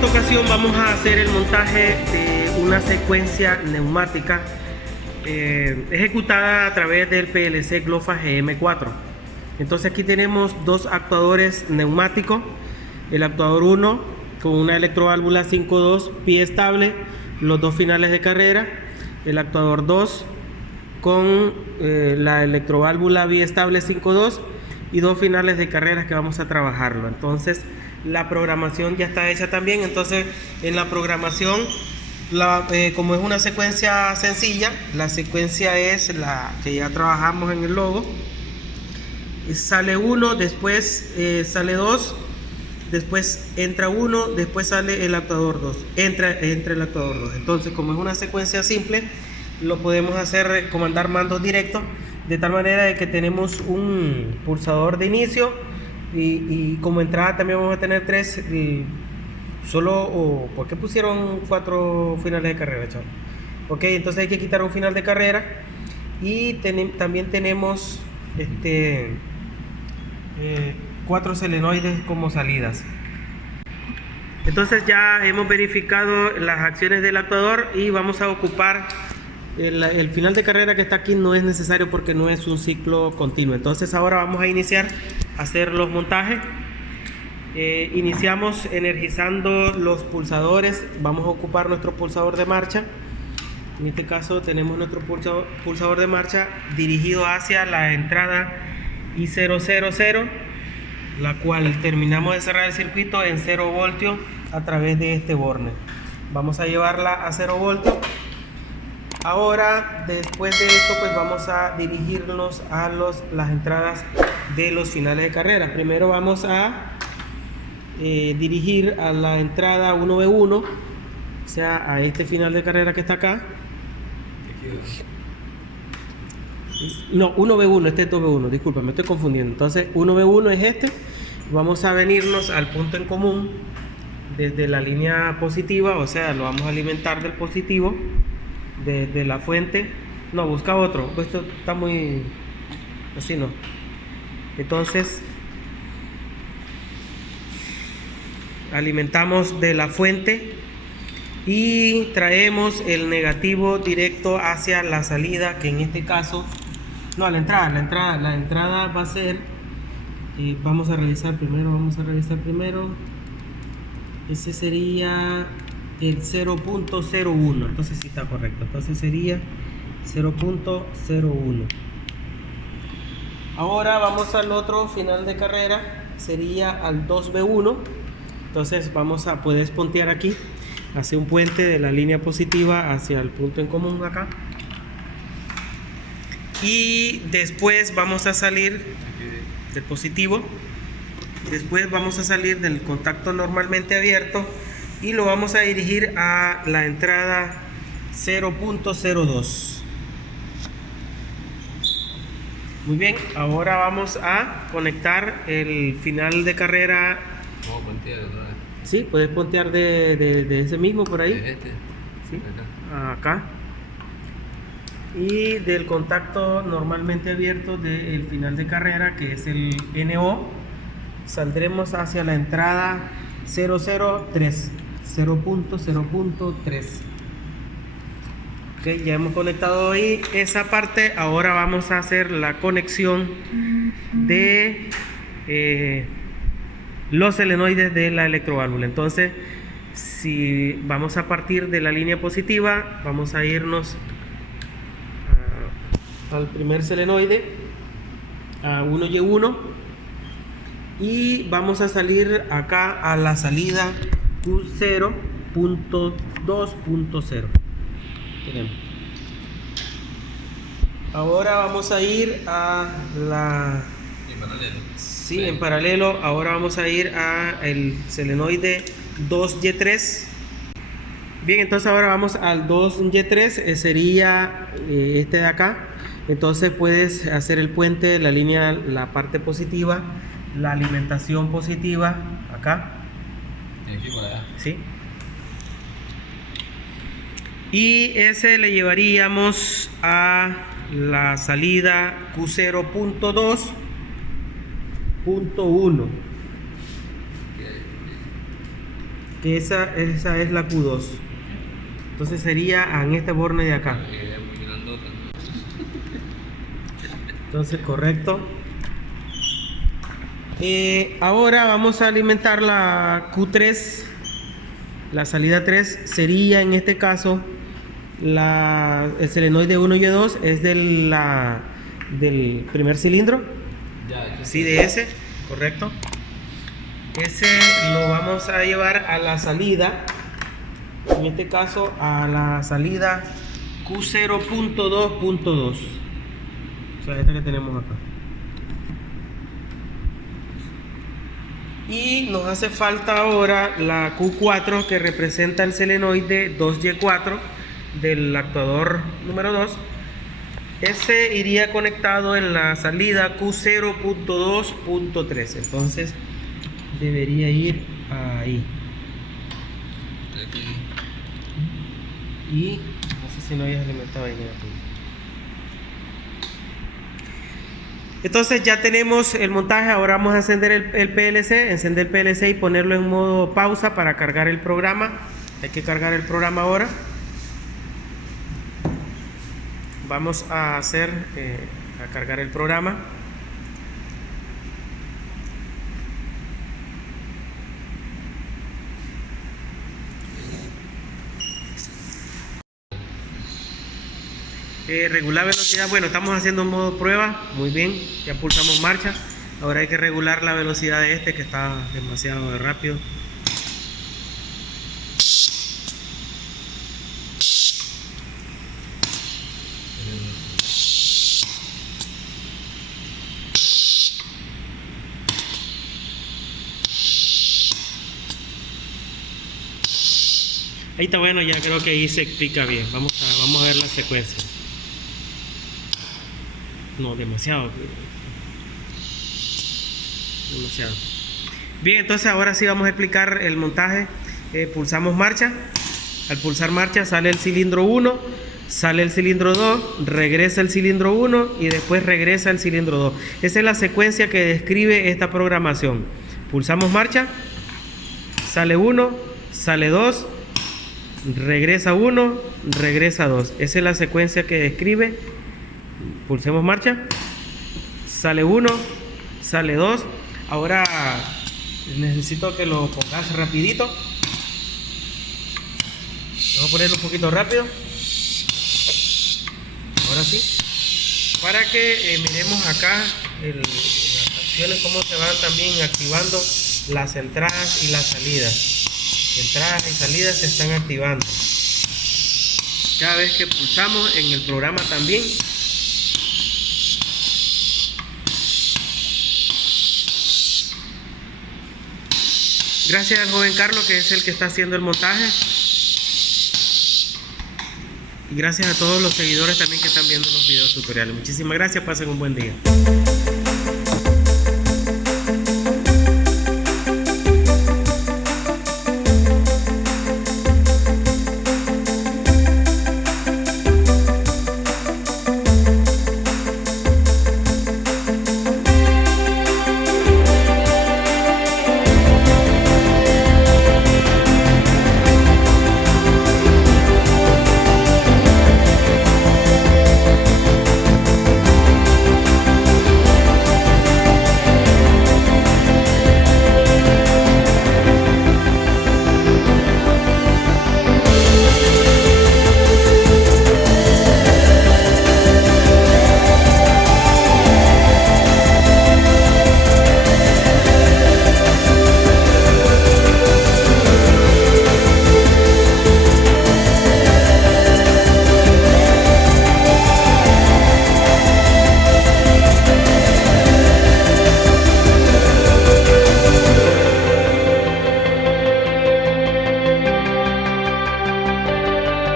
esta ocasión vamos a hacer el montaje de una secuencia neumática ejecutada a través del PLC GLOFA GM4. Entonces aquí tenemos dos actuadores neumáticos, el actuador 1 con una electroválvula 5.2 pie estable, los dos finales de carrera, el actuador 2 con la electroválvula biestable 5.2 y dos finales de carreras que vamos a trabajarlo. Entonces la programación ya está hecha también. Entonces en la programación, como es una secuencia sencilla, la secuencia es la que ya trabajamos en el logo. Sale 1, después sale 2, después entra 1, después sale el actuador 2, entra el actuador 2. Entonces, como es una secuencia simple, lo podemos hacer comandar mandos directos, de tal manera de que tenemos un pulsador de inicio y como entrada también vamos a tener 3. ¿Por qué pusieron 4 finales de carrera, chaval? Ok, entonces hay que quitar un final de carrera y también tenemos 4 solenoides como salidas. Entonces ya hemos verificado las acciones del actuador y vamos a ocupar el final de carrera que está aquí. No es necesario porque no es un ciclo continuo. Entonces ahora vamos a iniciar a hacer los montajes. Iniciamos energizando los pulsadores. Vamos a ocupar nuestro pulsador de marcha. En este caso tenemos nuestro pulsador de marcha dirigido hacia la entrada I000, la cual terminamos de cerrar el circuito en 0 voltios a través de este borne. Vamos a llevarla a 0 voltios. Ahora, después de esto, pues vamos a dirigirnos a las entradas de los finales de carrera. Primero vamos a dirigir a la entrada 1B1, o sea, a este final de carrera que está acá. No, 1B1, este es 2B1, disculpa, me estoy confundiendo. Entonces 1B1 es este. Vamos a venirnos al punto en común desde la línea positiva, o sea, lo vamos a alimentar del positivo, desde la fuente. No, busca otro, esto está muy así, no. Entonces alimentamos de la fuente y traemos el negativo directo hacia la salida, que en este caso, no, la entrada va a ser, vamos a revisar primero, ese sería el 0.01, entonces sí está correcto, entonces sería 0.01. ahora vamos al otro final de carrera, sería al 2B1, entonces puedes puntear aquí hacia un puente de la línea positiva hacia el punto en común acá. Y después vamos a salir del positivo, después vamos a salir del contacto normalmente abierto y lo vamos a dirigir a la entrada 0.02. Muy bien, ahora vamos a conectar el final de carrera. ¿Cómo puntear otra vez? Sí, puedes puntear de ese mismo por ahí. Sí, acá. Y del contacto normalmente abierto del final de carrera, que es el NO, saldremos hacia la entrada 0.03. Ok, ya hemos conectado ahí esa parte. Ahora vamos a hacer la conexión de los solenoides de la electroválvula. Entonces, si vamos a partir de la línea positiva, vamos a irnos al primer solenoide, a 1Y1, y vamos a salir acá a la salida Q0.2.0. Ahora vamos a ir a la... En paralelo. Sí, en paralelo. Ahora vamos a ir a el solenoide 2Y3. Bien, entonces ahora vamos al 2Y3, sería este de acá. Entonces puedes hacer el puente de la línea, la parte positiva, la alimentación positiva acá. De aquí para allá. Sí. Y ese le llevaríamos a la salida Q0.2.1. que esa es la Q2. Entonces sería en este borne de acá. Es muy grandota. Entonces, correcto. Ahora vamos a alimentar la Q3. La salida 3 sería en este caso el solenoide 1 y 2 es del primer cilindro. Ya, Sí, de ese, correcto. Ese lo vamos a llevar a la salida, en este caso a la salida Q0.2.2. O sea, esta que tenemos acá. Y nos hace falta ahora la Q4, que representa el solenoide 2Y4 del actuador número 2. Ese iría conectado en la salida Q0.2.3. Entonces debería ir ahí. aquí. Y no sé si no hayas alimentado ahí negativo. Entonces ya tenemos el montaje. Ahora vamos a encender el PLC, encender el PLC y ponerlo en modo pausa para cargar el programa. Hay que cargar el programa ahora. Vamos a cargar el programa. Regular velocidad. Bueno, estamos haciendo modo prueba. Muy bien, ya pulsamos marcha. Ahora hay que regular la velocidad de este, que está demasiado rápido. Ahí está, bueno, ya creo que ahí se explica bien. Vamos a ver la secuencia. No, demasiado. Demasiado. Bien, entonces ahora sí vamos a explicar el montaje. Pulsamos marcha. Al pulsar marcha sale el cilindro 1, sale el cilindro 2, regresa el cilindro 1 y después regresa el cilindro 2. Esa es la secuencia que describe esta programación. Pulsamos marcha, sale 1, sale 2, regresa 1, regresa 2. Esa es la secuencia que describe. Pulsemos marcha, sale 1, sale 2. Ahora necesito que lo pongas rapidito. Vamos a ponerlo un poquito rápido. Ahora sí, para que miremos acá las acciones, cómo se van también activando las entradas y las salidas. Entradas y salidas se están activando cada vez que pulsamos en el programa también. Gracias al joven Carlos, que es el que está haciendo el montaje. Y gracias a todos los seguidores también que están viendo los videos tutoriales. Muchísimas gracias, pasen un buen día.